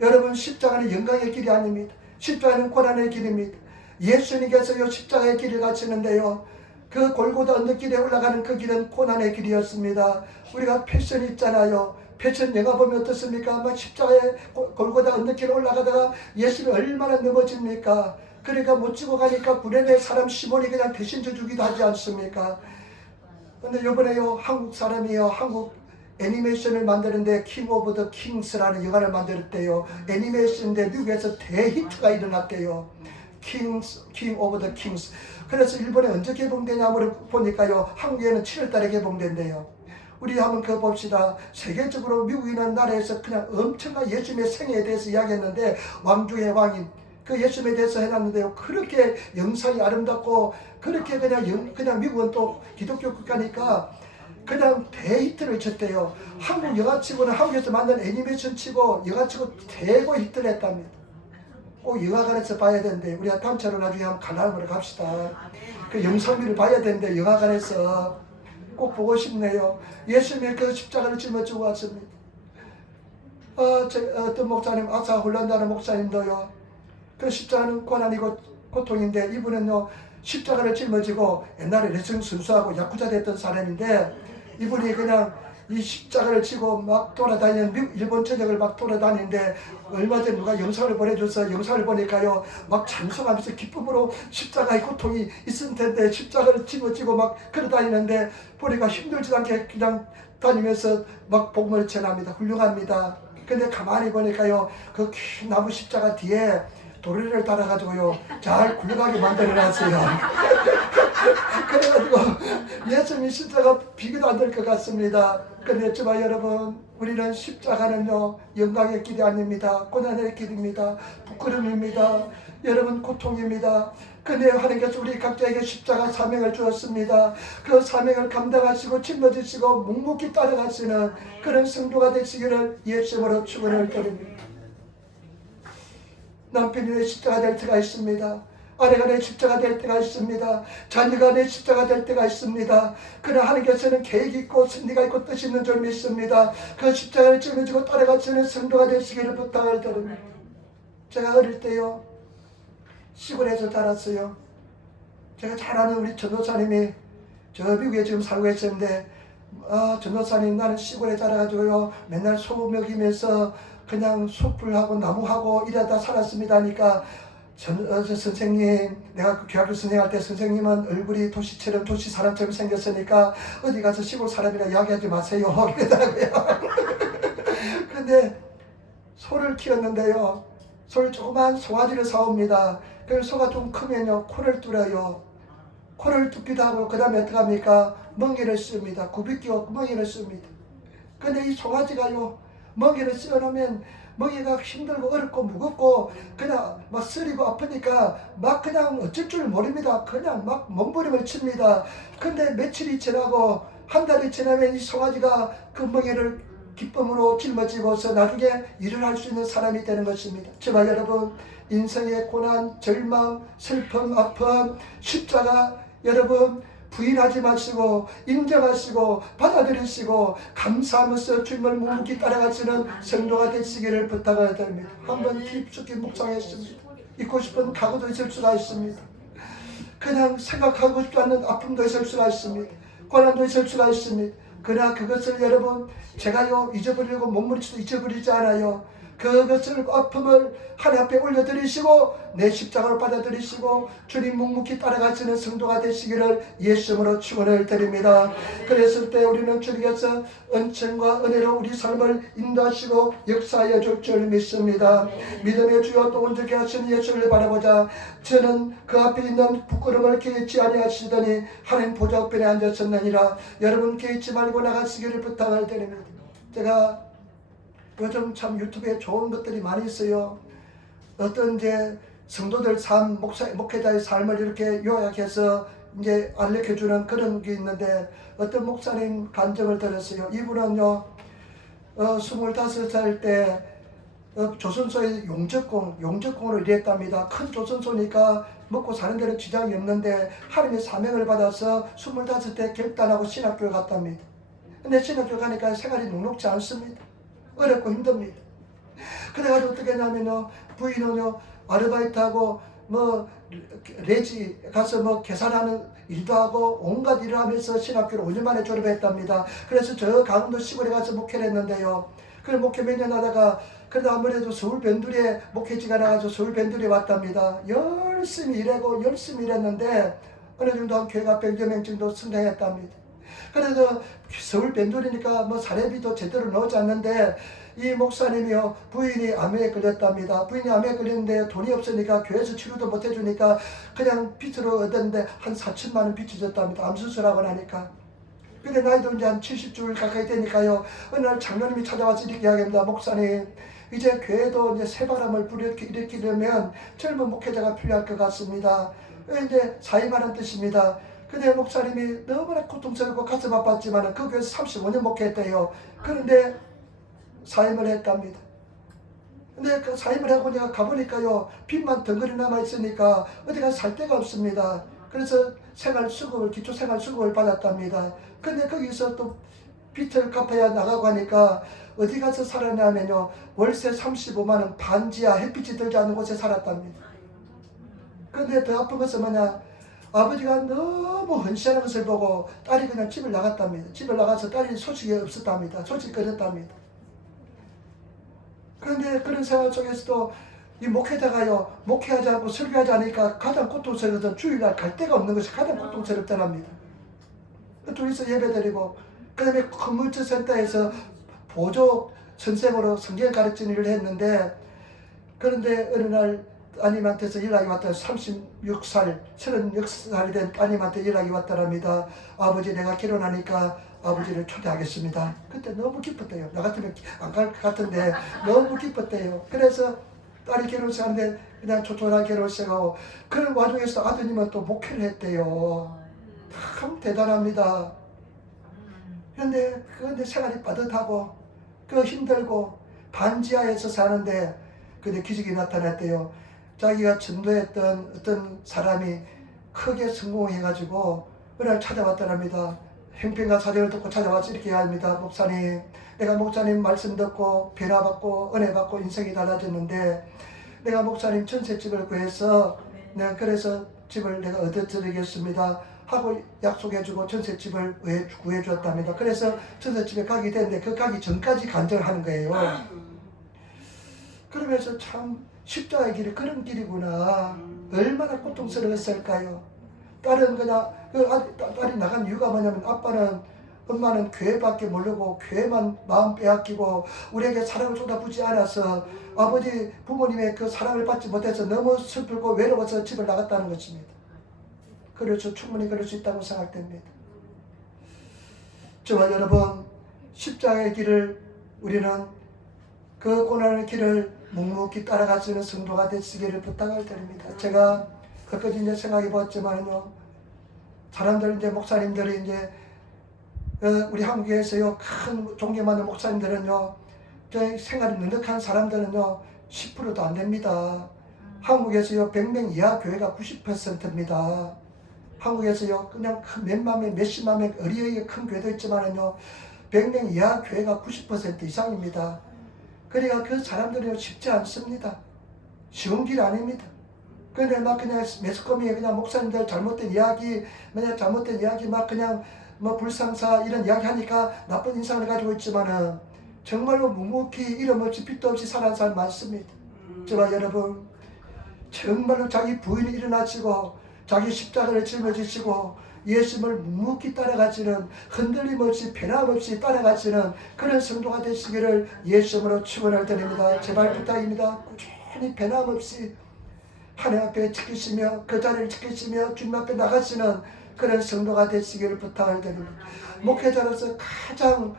여러분 십자가는 영광의 길이 아닙니다. 십자가는 고난의 길입니다. 예수님께서요 십자가의 길을 가시는데요, 그 골고다 언덕길에 올라가는 그 길은 고난의 길이었습니다. 우리가 패션 있잖아요. 패션 영화 보면 어떻습니까? 막 십자가에 골고다 언덕길에 올라가다가 예수를 얼마나 넘어집니까? 그러니까 못 지고 가니까 구레네 사람 시몬이 그냥 대신 져주기도 하지 않습니까? 근데 요번에요 한국 사람이요, 한국 애니메이션을 만드는데 킹 오브 더 킹스라는 영화를 만들었대요. 애니메이션인데 미국에서 대히트가 일어났대요. 킹 오브 더 킹스. 그래서 일본에 언제 개봉되냐 보니까요, 한국에는 7월달에 개봉된대요. 우리 한번 그거 봅시다. 세계적으로 미국이라는 나라에서 그냥 엄청난 예수님의 생애에 대해서 이야기했는데, 왕중의 왕인 그 예수님에 대해서 해놨는데요, 그렇게 영상이 아름답고, 그렇게 그냥 미국은 또 기독교 국가니까 그냥 대히트를 쳤대요. 한국 영화치고는, 한국에서 만든 애니메이션 치고 영화치고 대거 히트를 했답니다. 꼭 영화관에서 봐야 되는데, 우리가 단체로 나중에 한번 관람을 갑시다. 그 영상미를 봐야 되는데 영화관에서 꼭 보고 싶네요. 예수님의 그 십자가를 짊어지고 왔습니다. 어떤 목사님, 아사 홀란다는 목사님도요, 그 십자가는 고난이고 고통인데, 이분은요 십자가를 짊어지고 옛날에 레슬링 선수하고 야쿠자 됐던 사람인데, 이분이 그냥 이 십자가를 지고 막 돌아다니는 일본 전역을 막 돌아다니는데, 얼마 전에 누가 영상을 보내줘서 영상을 보니까요, 막 찬송하면서 기쁨으로 십자가의 고통이 있을 텐데 십자가를 짊어지고 막 걸어다니는데, 보니까 힘들지 않게 그냥 다니면서 막 복음을 전합니다. 훌륭합니다. 근데 가만히 보니까요, 그 긴 나무 십자가 뒤에 도리를 달아가지고요 잘 굴러가게 만들어놨어요. 그래가지고 예수님 십자가 비교도 안 될 것 같습니다. 근데 저와 여러분, 우리는 십자가는요 영광의 길이 아닙니다. 고난의 길입니다. 부끄러움입니다. 여러분 고통입니다. 근데 하나님께서 우리 각자에게 십자가 사명을 주었습니다. 그 사명을 감당하시고 짊어지시고 묵묵히 따라가시는 그런 성도가 되시기를 예수님으로 축원을 드립니다. 남편이 내 십자가 될 때가 있습니다. 아내가 내 십자가 될 때가 있습니다. 자녀가 내 십자가 될 때가 있습니다. 그러나 하나님께서는 계획이 있고 승리가 있고 뜻이 있는 줄 믿습니다. 그 십자가를 짊어지고 따라가시는 성도가 되시기를 부탁을 드립니다. 제가 어릴 때요 시골에서 자랐어요. 제가 잘 아는 우리 전도사님이 저 미국에 지금 살고 계시는데, 전도사님, 나는 시골에 자라가지고요 맨날 소금 먹이면서 그냥 숲을하고 나무하고 이러다 살았습니다 하니까, 선생님, 내가 그 교학교 선생할 때 선생님은 얼굴이 도시처럼 도시 사람처럼 생겼으니까 어디 가서 시골 사람이라 이야기하지 마세요 그러더라고요. 근데 소를 키웠는데요, 소를 조그만 송아지를 사옵니다. 그 소가 좀 크면요 코를 뚫어요. 코를 뚫기도 하고, 그 다음에 어떻게 합니까? 멍에를 씁니다. 굽이끼고 멍에를 씁니다. 근데 이 송아지가요 멍에를 씌워놓으면 멍에가 힘들고 어렵고 무겁고 그냥 막 쓰리고 아프니까 막 그냥 어쩔 줄 모릅니다. 그냥 막 몸부림을 칩니다. 근데 며칠이 지나고 한 달이 지나면 이 송아지가 그 멍에를 기쁨으로 짊어지고서 나중에 일을 할 수 있는 사람이 되는 것입니다. 저와 여러분, 인생의 고난, 절망, 슬픔, 아픔, 십자가, 여러분 부인하지 마시고 인정하시고 받아들이시고 감사하면서 주님을 묵묵히 따라가시는 성도가 되시기를 부탁을 드립니다. 한번 깊숙이 묵상했습니다. 잊고 싶은 과거도 있을 수가 있습니다. 그냥 생각하고 싶지 않는 아픔도 있을 수가 있습니다. 고난도 있을 수가 있습니다. 그러나 그것을 여러분 제가요 잊어버리려고 몸부림쳐도 잊어버리지 않아요. 그것을 아픔을 하나님 앞에 올려드리시고 내 십자가를 받아들이시고 주님 묵묵히 따라가시는 성도가 되시기를 예수님으로 축원을 드립니다. 그랬을 때 우리는 주님께서 은총과 은혜로 우리 삶을 인도하시고 역사하여 줄 줄 믿습니다. 믿음의 주여 또 온전케 하신 예수를 바라보자. 저는 그 앞에 있는 부끄러움을 개의치 아니하시더니 하나님 보좌 우편에 앉으셨느니라. 여러분 개의치 말고 나가시기를 부탁을 드립니다. 제가 요즘 참 유튜브에 좋은 것들이 많이 있어요. 어떤 이제 성도들 삶, 목회자의 삶을 이렇게 요약해서 이제 알려주는 그런 게 있는데 어떤 목사님 간증을 들었어요. 이분은요, 25살 때 조선소의 용접공으로 일했답니다. 큰 조선소니까 먹고 사는 데는 지장이 없는데 하나님의 사명을 받아서 25때 결단하고 신학교에 갔답니다. 근데 신학교 가니까 생활이 녹록지 않습니다. 어렵고 힘듭니다. 그래가지고 어떻게 하냐면요, 부인은요 아르바이트하고 뭐 레지 가서 뭐 계산하는 일도 하고 온갖 일을 하면서 신학교를 5년 만에 졸업했답니다. 그래서 저 강원도 시골에 가서 목회를 했는데요. 그 목회 몇 년 하다가 그래도 아무래도 서울 변두리에 목회지가 나가서 서울 변두리에 왔답니다. 열심히 일하고 열심히 일했는데 어느 정도 한 교회가 100여 명 정도 성장했답니다. 그래서 서울 변두리니까 뭐 사례비도 제대로 나오지 않는데 이 목사님이요 부인이 암에 걸렸답니다. 부인이 암에 걸렸는데 돈이 없으니까 교회에서 치료도 못 해주니까 그냥 빚으로 얻었는데 한 4천만 원 빚이 졌답니다. 암 수술하고 나니까. 근데 나이도 이제 한 70줄 가까이 되니까요. 어느 날 장로님이 찾아와서 이렇게 이야기합니다. 목사님, 이제 교회도 이제 새바람을 일으키려면 젊은 목회자가 필요할 것 같습니다. 이제 사임하는 뜻입니다. 근데 목사님이 너무나 고통스럽고 가슴 아팠지만 그 교회에서 35년 목회했대요. 그런데 사임을 했답니다. 근데 그 사임을 하고 내가 가보니까요, 빚만 덩그리 남아있으니까 어디가 살 데가 없습니다. 그래서 생활수급을, 기초생활수급을 받았답니다. 근데 거기서 또 빚을 갚아야 나가고 하니까 어디 가서 살았냐면요, 월세 35만원 반지하 햇빛이 들지 않는 곳에 살았답니다. 근데 더 아픈 것은 뭐냐, 아버지가 너무 헌신하는 것을 보고 딸이 그냥 집을 나갔답니다. 집을 나가서 딸이 소식이 없었답니다. 소식이 끊었답니다. 그런데 그런 생활 속에서도 이 목회자가요, 목회하지 않고 설교하지 않으니까 가장 고통스러웠던 주일날 갈 데가 없는 것이 가장 고통스럽더랍니다. 둘이서 예배드리고, 그 다음에 컨물처 센터에서 보조 선생으로 성경 가르치는 일을 했는데, 그런데 어느 날 따님한테서 연락이 왔다. 36살, 36살이 된 따님한테 연락이 왔더랍니다. 아버지, 내가 결혼하니까 아버지를 초대하겠습니다. 그때 너무 기뻤대요. 나 같으면 안 갈 것 같은데 너무 기뻤대요. 그래서 딸이 결혼식 하는데 그냥 조촐하게 결혼식하고, 그런 와중에서 아드님은 또 목회를 했대요. 참 대단합니다. 그런데 생활이 빠듯하고 그 힘들고 반지하에서 사는데 근데 기적이 나타났대요. 자기가 전도했던 어떤 사람이 크게 성공해가지고 어느 날 찾아왔더랍니다. 형편과 사정을 듣고 찾아와서 이렇게 합니다. 목사님, 내가 목사님 말씀 듣고 변화받고 은혜받고 인생이 달라졌는데 내가 목사님 전셋집을 구해서 내가 그래서 집을 내가 얻어드리겠습니다 하고 약속해주고 전셋집을 구해주었답니다. 그래서 전셋집에 가게 됐는데 그 가기 전까지 간증을 하는 거예요. 그러면서 참 십자가의 길이 그런 길이구나. 얼마나 고통스러웠을까요? 딸은 그냥 딸이 나간 이유가 뭐냐면 엄마는 교회밖에 모르고 교회만 마음 빼앗기고 우리에게 사랑을 쏟아부지 않아서 아버지 부모님의 그 사랑을 받지 못해서 너무 슬프고 외로워서 집을 나갔다는 것입니다. 그렇죠. 충분히 그럴 수 있다고 생각됩니다. 저와 여러분, 십자가의 길을 우리는 그 고난의 길을 묵묵히 따라갈 수 있는 성도가 되시기를 부탁을 드립니다. 제가 그까지 이제 생각해 봤지만요, 사람들 이제 목사님들이 이제 우리 한국에서요 큰 존경 많은 목사님들은요 생활이 넉넉한 사람들은요 10%도 안 됩니다. 한국에서요 100명 이하 교회가 90%입니다. 한국에서요 그냥 몇만 명, 몇십만 명 어리어리게 큰 교회도 있지만은요 100명 이하 교회가 90% 이상입니다. 그러니까 그 사람들이 쉽지 않습니다. 쉬운 길 아닙니다. 근데 막 그냥 매스컴이 그냥 목사님들 잘못된 이야기, 그냥 잘못된 이야기 막 그냥 뭐 불상사 이런 이야기 하니까 나쁜 인상을 가지고 있지만은 정말로 묵묵히 이름 없이 빛도 없이 살아가는 사람 많습니다. 저와 여러분 정말로 자기 부인이 일어나시고 자기 십자가를 짊어지시고 예수님을 묵묵히 따라가시는 흔들림 없이 변함없이 따라가시는 그런 성도가 되시기를 예수님으로 축원을 드립니다. 제발 부탁입니다. 꾸준히 변함없이 하나님 앞에 지키시며 그 자리를 지키시며 주님 앞에 나가시는 그런 성도가 되시기를 부탁을 드립니다. 목회자로서 가장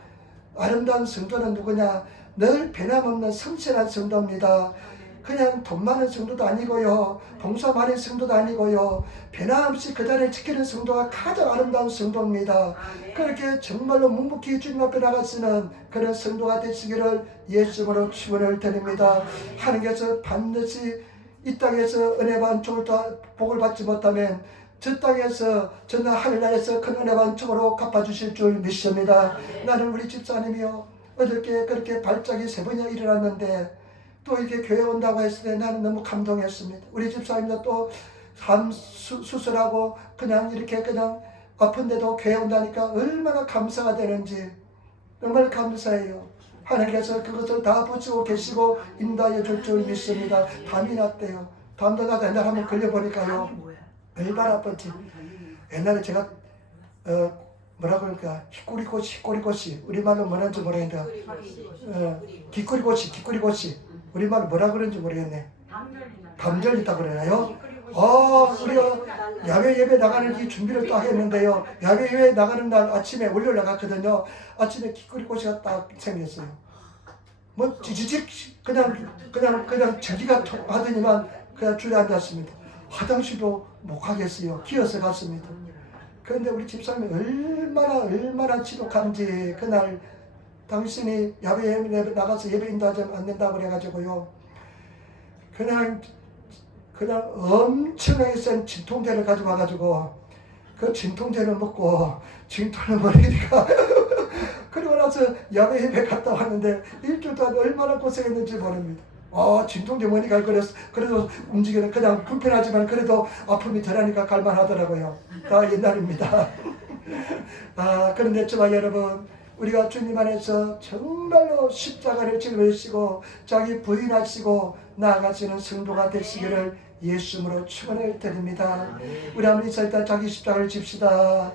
아름다운 성도는 누구냐? 늘 변함없는 성실한 성도입니다. 그냥 돈 많은 성도도 아니고요, 봉사 많은 성도도 아니고요, 변함없이 그 자리를 지키는 성도가 가장 아름다운 성도입니다. 그렇게 정말로 묵묵히 주님 앞에 나가시는 그런 성도가 되시기를 예수님으로 축원을 드립니다. 하나님께서 반드시 이 땅에서 은혜 받은 복을 받지 못하면 저 땅에서 전나 하늘나라에서 큰 은혜 받은 쪽으로 갚아주실 줄 믿습니다. 나는 우리 집사님이요 어저께 그렇게 발작이 3번이나 일어났는데 또 이렇게 교회 온다고 했을 때 나는 너무 감동했습니다. 우리 집사님도 또 암 수술하고 그냥 이렇게 그냥 아픈데도 교회 온다니까 얼마나 감사가 되는지 정말 감사해요. 하나님께서 그것을 다 보시고 계시고 인도하여 줄 줄 믿습니다. 담이 났대요. 담도 나도 옛날에 한번 걸려보니까요 얼마나 아픈지. 옛날에 제가 뭐라 그럴까 히꼬리꽃이 우리말로 뭐라는지 모르겠는데 기꼬리꽃이 우리말로 뭐라 그러는지 모르겠네. 담절이다 그러나요? 우리가 야외 예배 나가는 이 준비를 딱 했는데요. 야외 예배 나가는 날 아침에 월요일 나갔거든요. 아침에 기꼬리꽃이 딱 생겼어요. 뭐 찌찌직 그냥 저기가 하더니만 그냥 줄에 앉았습니다. 화장실도 못 가겠어요. 기어서 갔습니다. 그런데 우리 집사님이 얼마나 지독한지 그날 당신이 야외 예배 나가서 예배 인도하지 않는다고 그래가지고요. 그냥 엄청나게 센 진통제를 가져와가지고 그 진통제를 먹고 진통을 먹으니까 그리고 나서 야외 예배 갔다 왔는데 일주일 동안 얼마나 고생했는지 모릅니다. 진통제 먹으니까 그래도 움직이는 그냥 불편하지만 그래도 아픔이 덜하니까 갈만하더라고요. 다 옛날입니다. 그런데 저와 여러분 우리가 주님 안에서 정말로 십자가를 짊어지시고 자기 부인하시고 나아가시는 성도가 되시기를 예수님으로 축원을 드립니다. 우리 한번 일단 자기 십자가를 집시다.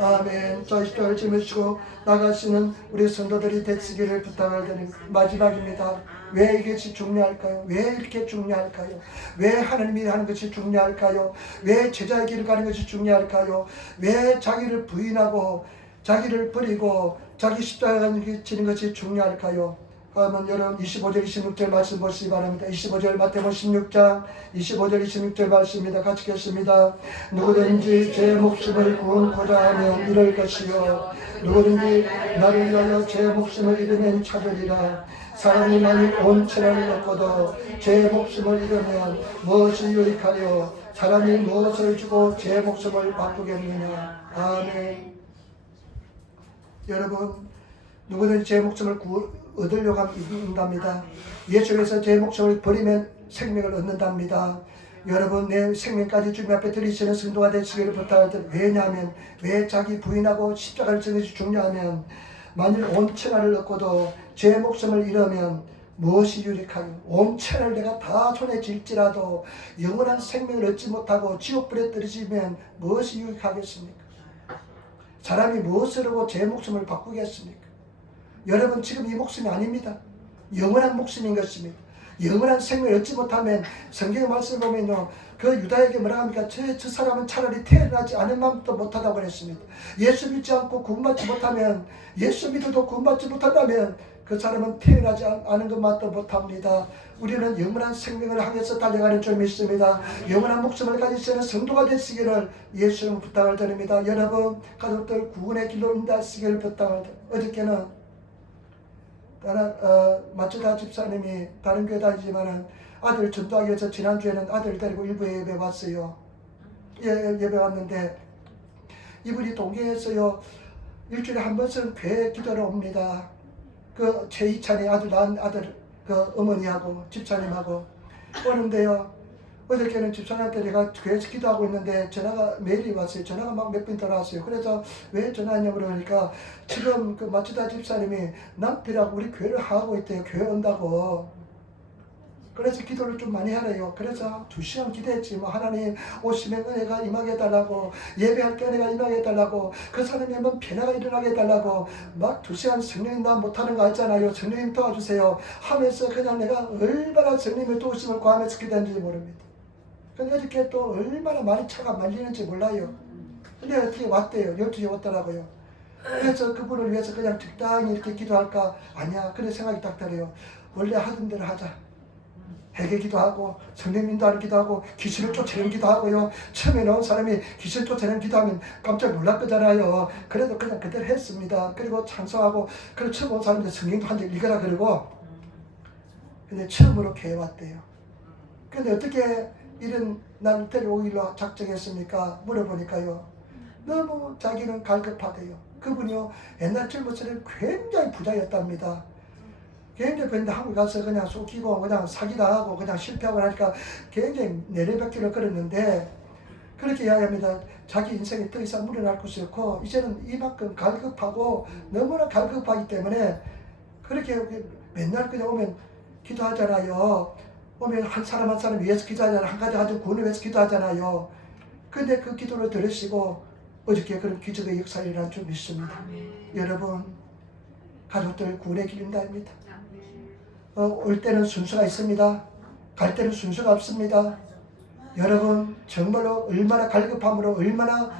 아멘. 자기 십자가를 짊어지시고 나가시는 우리 성도들이 되시기를 부탁을 드립니다. 마지막입니다. 왜 이것이 중요할까요? 왜 이렇게 중요할까요? 왜 하나님이 하는 것이 중요할까요? 왜 제자의 길을 가는 것이 중요할까요? 왜 자기를 부인하고 자기를 버리고 자기 십자가를 지는 것이 중요할까요? 그러면 여러분 25절 26절 말씀 보시기 바랍니다. 25절 마태복음 16장 25절 26절 말씀입니다. 같이 읽겠습니다. 누구든지 제 목숨을 구원코자 하면 이럴 것이요 누구든지 나를 위하여 제 목숨을 잃으면 찾으리라. 사람이 만일 온 천하를 얻고도 제 목숨을 잃으면 무엇이 유익하여 사람이 무엇을 주고 제 목숨을 바꾸겠느냐. 아멘. 여러분 누구든지 제 목숨을 얻으려고 하면 이긴답니다. 예수께서 제 목숨을 버리면 생명을 얻는답니다. 여러분 내 생명까지 주님 앞에 드리시는 성도가 되시기를 부탁드립니다. 왜냐하면 왜 자기 부인하고 십자가를 지는 것이 중요하면 만일 온 천하를 얻고도 제 목숨을 잃으면 무엇이 유익하요? 온 천하를 내가 다 손에 쥘지라도 영원한 생명을 얻지 못하고 지옥불에 떨어지면 무엇이 유익하겠습니까? 사람이 무엇으로 제 목숨을 바꾸겠습니까? 여러분 지금 이 목숨이 아닙니다. 영원한 목숨인 것입니다. 영원한 생명을 얻지 못하면 성경의 말씀을 보면요 그 유다에게 뭐라 합니까? 저 사람은 차라리 태어나지 않은 마음도 못하다고 했습니다. 예수 믿지 않고 구원받지 못하면 예수 믿어도 구원받지 못한다면 그 사람은 태어나지 않은 것만도 못합니다. 우리는 영원한 생명을 향해서 달려가는 줄 믿습니다. 영원한 목숨을 가지시는 성도가 되시기를 예수님 부탁을 드립니다. 여러분 가족들 구원의 길로 인도하시기를 부탁을 드립니다. 어저께는 마츠다 집사님이 다른 교회 다니지만은 아들 전도하기 위해서 지난주에는 아들 데리고 일부 예배 왔어요. 예배 왔는데 이분이 동계에서요 일주일에 한 번씩은 교회 기도를 옵니다. 그 제2찬이 아들 낳은 아들 그 어머니하고 집사님하고 오는데요. 어저께는 집사님한테 내가 교회에서 기도하고 있는데 전화가 메일이 왔어요. 전화가 막 몇 번 들어왔어요. 그래서 왜 전화했냐고 그러니까 지금 그 마치다 집사님이 남편하고 우리 교회를 하고 있대요. 교회 온다고. 그래서 기도를 좀 많이 하래요. 그래서 2시간 기도했지. 뭐 하나님 오시면 은혜가 임하게 해달라고, 예배할 때 은혜가 임하게 해달라고, 그 사람이 한번 변화가 일어나게 해달라고 막 2시간 성령님 나 못하는 거 알잖아요. 성령님 도와주세요 하면서 그냥 내가 얼마나 성령님의 도우심을 구하면서 기도했는지 모릅니다. 근데 어저께 또 얼마나 많이 차가 말리는지 몰라요. 근데 어떻게 왔대요. 12시에 왔더라고요. 그래서 그분을 위해서 그냥 적당히 이렇게 기도할까? 아니야. 그런 생각이 딱 들어요. 원래 하던 대로 하자. 회개 기도하고 성령 인도하는 기도하고 귀신을 쫓아내는 기도하고요. 처음에 나온 사람이 귀신을 쫓아내는 기도하면 깜짝 놀랄 거잖아요. 그래도 그냥 그대로 했습니다. 그리고 찬송하고 그리고 처음 온 사람인데 성령도 한 적 읽어라 그러고 근데 처음으로 교회 왔대요. 근데 어떻게 이런 날 데려오기로 작정했습니까? 물어보니까요. 너무 자기는 갈급하대요. 그분이요 옛날 젊었을 때 굉장히 부자였답니다. 굉장히 근데 한국 가서 그냥 속이고 그냥 사기당하고 그냥 실패하고 나니까 굉장히 내려백길을 걸었는데 그렇게 이야기합니다. 자기 인생이 더 이상 물러날 곳이 없고 이제는 이만큼 갈급하고 너무나 갈급하기 때문에 그렇게 맨날 그냥 오면 기도하잖아요. 오면 한 사람 한 사람 위해서 기도하잖아요. 한 가지 가지고 구원을 위해서 기도하잖아요. 근데 그 기도를 들으시고 어저께 그런 기적의 역사를 일어난 줄 믿습니다. 여러분 가족들 구원의 길입니다. 올 때는 순서가 있습니다. 갈 때는 순서가 없습니다. 여러분 정말로 얼마나 갈급함으로 얼마나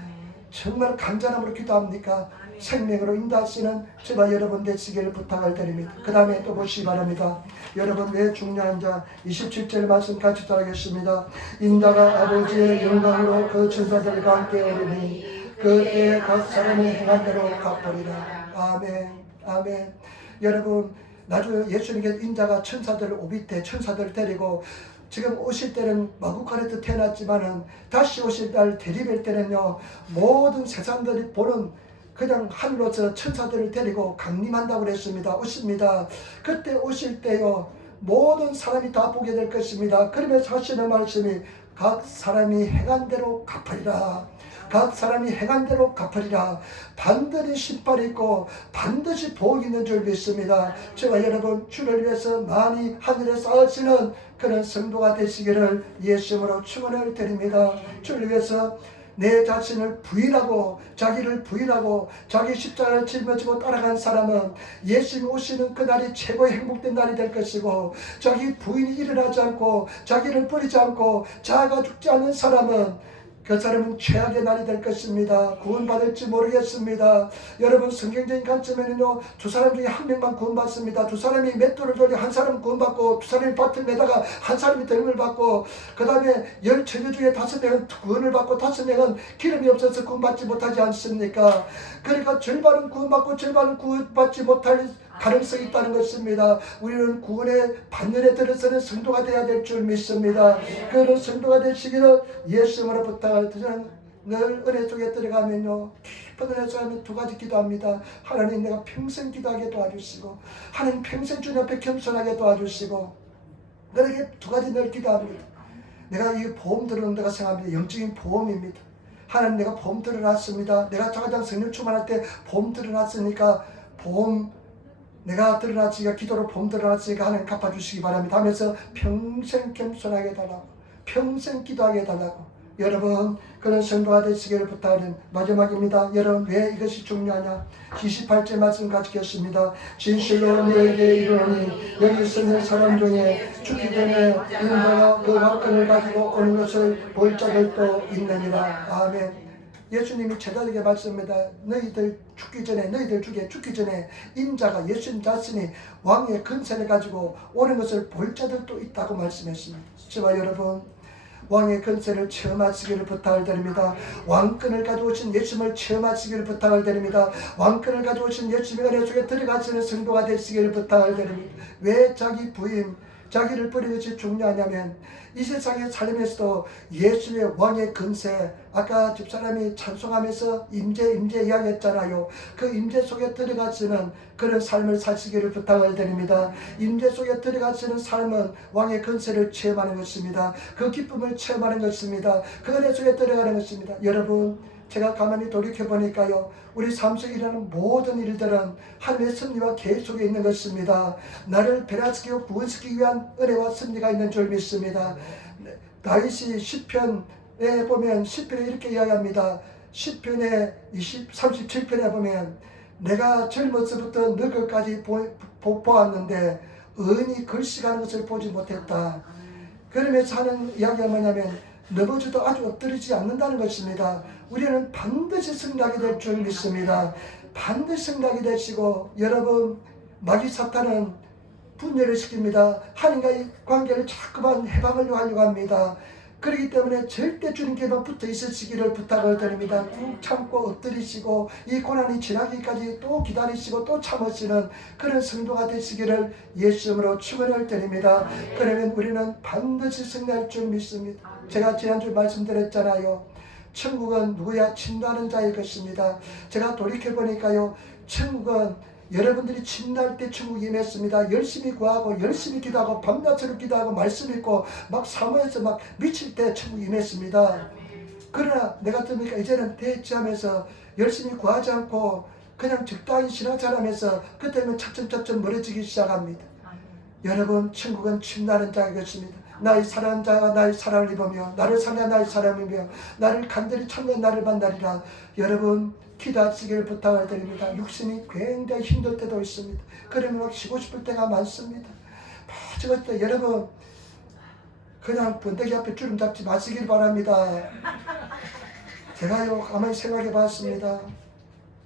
정말 간절함으로 기도합니까? 생명으로 인도하시는 저와 여러분 되시기를 부탁을 드립니다. 그 다음에 또 보시기 바랍니다. 여러분 왜 중요한 자 27절 말씀 같이 따르겠습니다. 인자가 아버지의 영광으로 그 천사들과 함께 오르니 그때 각 사람이 행한 대로 갚으리라. 아멘. 아멘. 여러분 나중에 예수님께서 인자가 천사들 오비테 천사들 데리고 지금 오실 때는 마구카레트 태어났지만은 다시 오실 날 대리뵐 때는요 모든 세상들이 보는 그냥 하늘로서 천사들을 데리고 강림한다고 그랬습니다. 오십니다. 그때 오실 때요 모든 사람이 다 보게 될 것입니다. 그러면서 하시는 말씀이 각 사람이 행한 대로 갚으리라. 각 사람이 행한 대로 갚으리라. 반드시 신발이 있고 반드시 복이 있는 줄 믿습니다. 제가 여러분 주를 위해서 많이 하늘에 쌓으시는 그런 성도가 되시기를 예수님으로 축원을 드립니다. 주를 위해서 내 자신을 부인하고 자기를 부인하고 자기 십자가를 짊어지고 따라간 사람은 예수님 오시는 그날이 최고의 행복된 날이 될 것이고 자기 부인이 일어나지 않고 자기를 버리지 않고 자아가 죽지 않는 사람은 그 사람은 최악의 날이 될 것입니다. 구원받을지 모르겠습니다. 여러분 성경적인 관점에는요 두 사람 중에 한 명만 구원받습니다. 두 사람이 맷돌을 돌려 한 사람은 구원받고 두 사람이 밭을 매다가 한 사람이 덜음을 받고 그 다음에 10처녀 중에 5명은 구원을 받고 5명은 기름이 없어서 구원받지 못하지 않습니까? 그러니까 절반은 구원받고 절반은 구원받지 못할 가능성이 있다는 것입니다. 우리는 구원의 반열에 들어서는 성도가 되어야 될 줄 믿습니다. 그런 성도가 되시기를 예수님으로 부탁을 드리는 늘 은혜 속에 들어가면요 깊은 은혜 속에 두 가지 기도합니다. 하나님 내가 평생 기도하게 도와주시고 하나님 평생 주님 앞에 겸손하게 도와주시고 그렇게 두 가지 늘 기도합니다. 내가 이 보험 들어놓은 데가 생각합니다. 영적인 보험입니다. 하나님 내가 보험 들어놨습니다. 내가 자가장 성령 충만할 때 보험 들어놨으니까 보험 내가 드러났으니까 기도로 봄 드러났으니까 하나님 갚아주시기 바랍니다 하면서 평생 겸손하게 해달라고 평생 기도하게 해달라고 여러분 그런 성도가 되시기를 부탁하는 마지막입니다. 여러분 왜 이것이 중요하냐 28절 말씀 가지겠습니다. 진실로 너에게 이르노니 여기 있는 사람 중에 죽기 전에 인자가 그 왕권을 가지고 오는 것을 볼 자들도 있느니라. 아멘. 예수님이 제자들에게 말씀합니다. 너희들 죽기 전에 인자가 예수님 자신이 왕의 근세를 가지고 오는 것을 볼 자들도 있다고 말씀했습니다. 저와 여러분 왕의 근세를 체험하시기를 부탁을 드립니다. 왕권을 가져오신 예수님을 체험하시기를 부탁을 드립니다. 왕권을 가져오신 예수님의 은혜 속에 들어가시는 성도가 되시기를 부탁을 드립니다. 왜 자기 부인 자기를 버리는 것이 중요하냐면 이 세상의 삶에서도 예수의 왕의 근세, 아까 집사람이 찬송하면서 임재 이야기했잖아요. 그 임재 속에 들어가시는 그런 삶을 사시기를 부탁을 드립니다. 임재 속에 들어가시는 삶은 왕의 근세를 체험하는 것입니다. 그 기쁨을 체험하는 것입니다. 그 은혜 속에 들어가는 것입니다. 여러분, 제가 가만히 돌이켜보니까요, 우리 삶 속에 일어나는 모든 일들은 하나님의 섭리와 계획 속에 있는 것입니다. 나를 변화시키고 구원시키기 위한 은혜와 섭리가 있는 줄 믿습니다. 다윗이 시편에 보면, 시편에 이렇게 이야기합니다. 시편의 37편에 보면, 내가 젊어서부터 늙을까지 보았는데 의인이 글씨가는 것을 보지 못했다. 그러면서 하는 이야기가 뭐냐면, 넘어져도 아주 엎드리지 않는다는 것입니다. 우리는 반드시 승리하게 될 줄 믿습니다. 반드시 승리하게 되시고, 여러분, 마귀 사탄은 분열을 시킵니다. 하나님과의 관계를 자꾸만 해방을 하려고 합니다. 그렇기 때문에 절대 주님께만 붙어 있으시기를 부탁을 드립니다. 꾹 참고 엎드리시고 이 고난이 지나기까지 또 기다리시고 또 참으시는 그런 성도가 되시기를 예수 이름으로 축원을 드립니다. 그러면 우리는 반드시 승리할 줄 믿습니다. 제가 지난주 말씀드렸잖아요. 천국은 누구야? 진노하는 자의 것입니다. 제가 돌이켜보니까요, 천국은 여러분들이 진노할 때 천국 임했습니다. 열심히 구하고 열심히 기도하고 밤낮으로 기도하고 말씀 읽고 막 사모해서 막 미칠 때 천국 임했습니다. 그러나 내가 들으니까 이제는 대치하면서 열심히 구하지 않고 그냥 적당히 신앙생활하면서 그때는 차츰 멀어지기 시작합니다. 여러분, 천국은 침나는 자의 것입니다. 나의 사랑하는 자가 나의 사랑을 입으며 나를 사랑하는 나의 사랑이며 나를 간절히 찾는 나를 만나리라. 여러분, 기도하시기를 부탁을 드립니다. 육신이 굉장히 힘들 때도 있습니다. 그러면 막 쉬고 싶을 때가 많습니다. 죽을 때 여러분, 그냥 번데기 앞에 주름 잡지 마시길 바랍니다. 제가요, 가만히 생각해 봤습니다.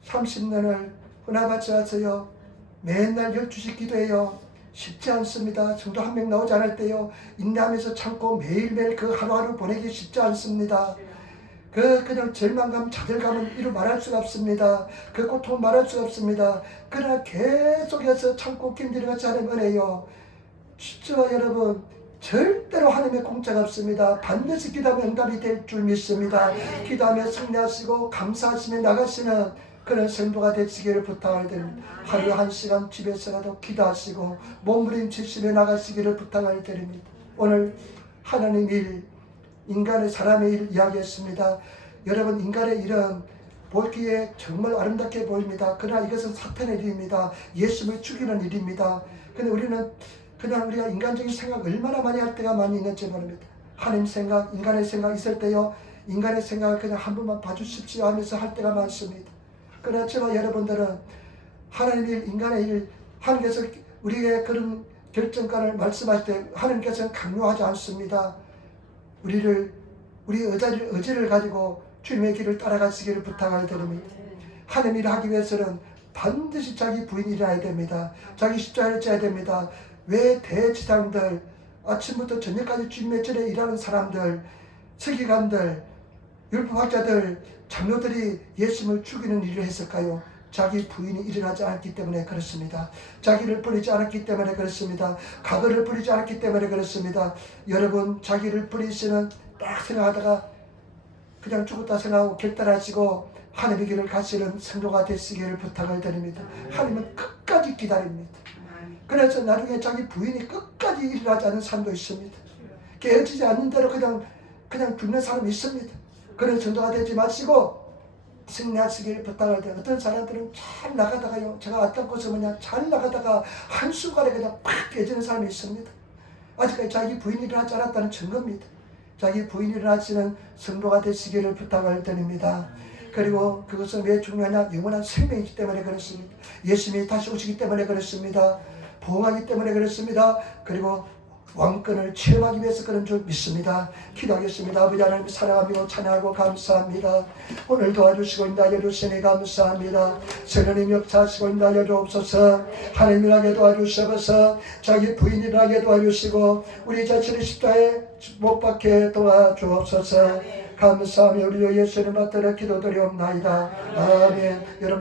30년을 은하같이 와서요, 맨날 12시 기도해요. 쉽지 않습니다. 성도 한 명 나오지 않을 때요, 인내하면서 참고 매일매일 그 하루하루 보내기 쉽지 않습니다. 그냥 절망감, 좌절감은 이루 말할 수가 없습니다. 그 고통은 말할 수가 없습니다. 그러나 계속해서 참고 견디는 하는 은혜요. 진짜 여러분, 절대로 하나님의 공짜가 없습니다. 반드시 기도하면 응답이 될 줄 믿습니다. 기도하며 승리하시고 감사하시며 나가시는 그런 성도가 되시기를 부탁을 드립니다. 하루에 1시간 집에서라도 기도하시고 몸부림치시며 나가시기를 부탁을 드립니다. 오늘 하나님 일, 인간의 사람의 일 이야기했습니다. 여러분, 인간의 일은 보기에 정말 아름답게 보입니다. 그러나 이것은 사탄의 일입니다. 예수를 죽이는 일입니다. 근데 우리는 그냥 우리가 인간적인 생각 얼마나 많이 할 때가 많이 있는지 모릅니다. 하나님 생각, 인간의 생각 있을 때요, 인간의 생각을 그냥 한 번만 봐주십시오 하면서 할 때가 많습니다. 그러나 저와 여러분들은 하나님의 일, 인간의 일, 하나님께서 우리에게 그런 결정권을 말씀하실 때 하나님께서는 강요하지 않습니다. 우리의 의지를 가지고 주님의 길을 따라가시기를 부탁을 드립니다. 하나님 일을 하기 위해서는 반드시 자기 부인이 일어나야 됩니다. 자기 십자가를 져야 됩니다. 왜 대지상들, 아침부터 저녁까지 주님의 절에 일하는 사람들, 서기관들, 율법학자들, 장로들이 예수님을 죽이는 일을 했을까요? 자기 부인이 일어나지 않았기 때문에 그렇습니다. 자기를 버리지 않았기 때문에 그렇습니다. 과거를 버리지 않았기 때문에 그렇습니다. 여러분, 자기를 버리시는 딱 생각하다가 그냥 죽었다 생각하고 결단하시고 하나님의 길을 가시는 성도가 되시기를 부탁을 드립니다. 하나님은 끝까지 기다립니다. 그래서 나중에 자기 부인이 끝까지 일어나지 않은 사람도 있습니다. 깨어지지 않는 대로 그냥 죽는 사람이 있습니다. 그런 성도가 되지 마시고 승리하시기를 부탁을 드려요. 어떤 사람들은 잘 나가다가요, 제가 어떤 곳에 잘 나가다가 한순간에 그냥 팍 깨지는 사람이 있습니다. 아직까지 자기 부인이 일어나지 않았다는 증거입니다. 자기 부인이 일어나시는 성도가 되시기를 부탁을 드립니다. 그리고 그것은 왜 중요하냐? 영원한 생명이기 때문에 그렇습니다. 예수님이 다시 오시기 때문에 그렇습니다. 부흥하기 때문에 그렇습니다. 그리고 왕권을 체험하기 위해서 그런 줄 믿습니다. 기도하겠습니다. 아버지 하나님 사랑하며 찬양하고 감사합니다. 오늘 도와주시고 인도하여 주시니 감사합니다. 성령님 역사하시고 인도하여 주옵소서. 하나님 일하게 도와주셔서 자기 부인 일하게 도와주시고 우리 자신의 십자에 못 박게 도와주옵소서. 감사하며 우리 예수님 받들어 기도드리옵나이다. 아멘. 여러분